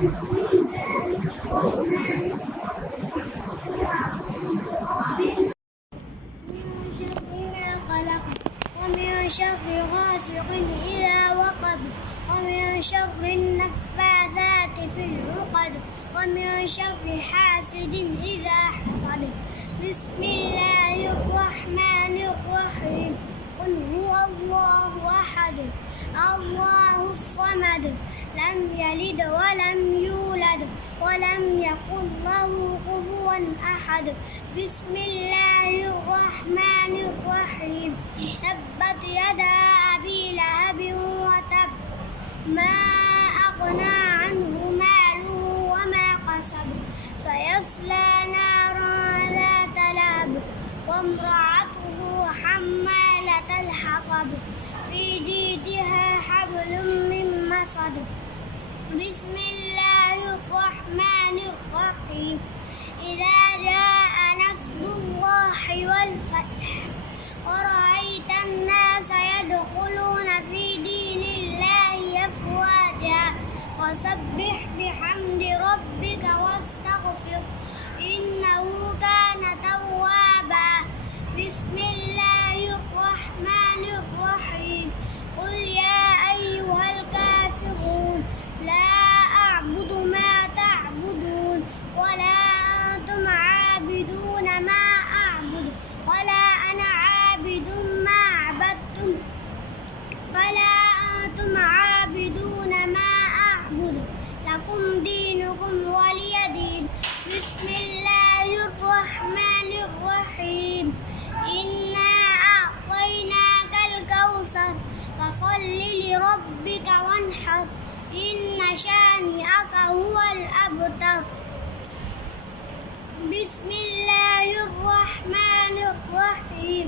ومن شر غاسق إذا وقب ومن شر النفاثات في العقد ومن شر حاسد إذا حسد. بسم الله الرحمن الرحيم. قل هو الله أحد الله الصمد لم يلد ولم يولد ولم يكن له كفوا أحد. بسم الله الرحمن الرحيم. تبت يدا أبي لهب وتب ما أغنى عنه ماله وما كسب سيصلى نارا ذات لهب وامرأته حمالة الحطب في جيدها حبل من مسد. بسم الله الرحمن الرحيم. إذا جاء نصر الله والفتح ورأيت الناس يدخلون في دين الله أفواجا فسبح بحمد ربك واستغفر إنه كان توابا. بسم الله الرحمن الرحيم. قل يا أيها الكافرون لا أعبد ما تعبدون ولا أنتم عابدون ما أعبد ولا أنا عابد ما عبدتم ولا أنتم عابدون ما أعبد لكم دينكم ولي دين. بسم الله الرحمن الرحيم. إنا أعطيناك الكوثر فصل لربك وانحر إن شانئك هو الأبتر. بسم الله الرحمن الرحيم.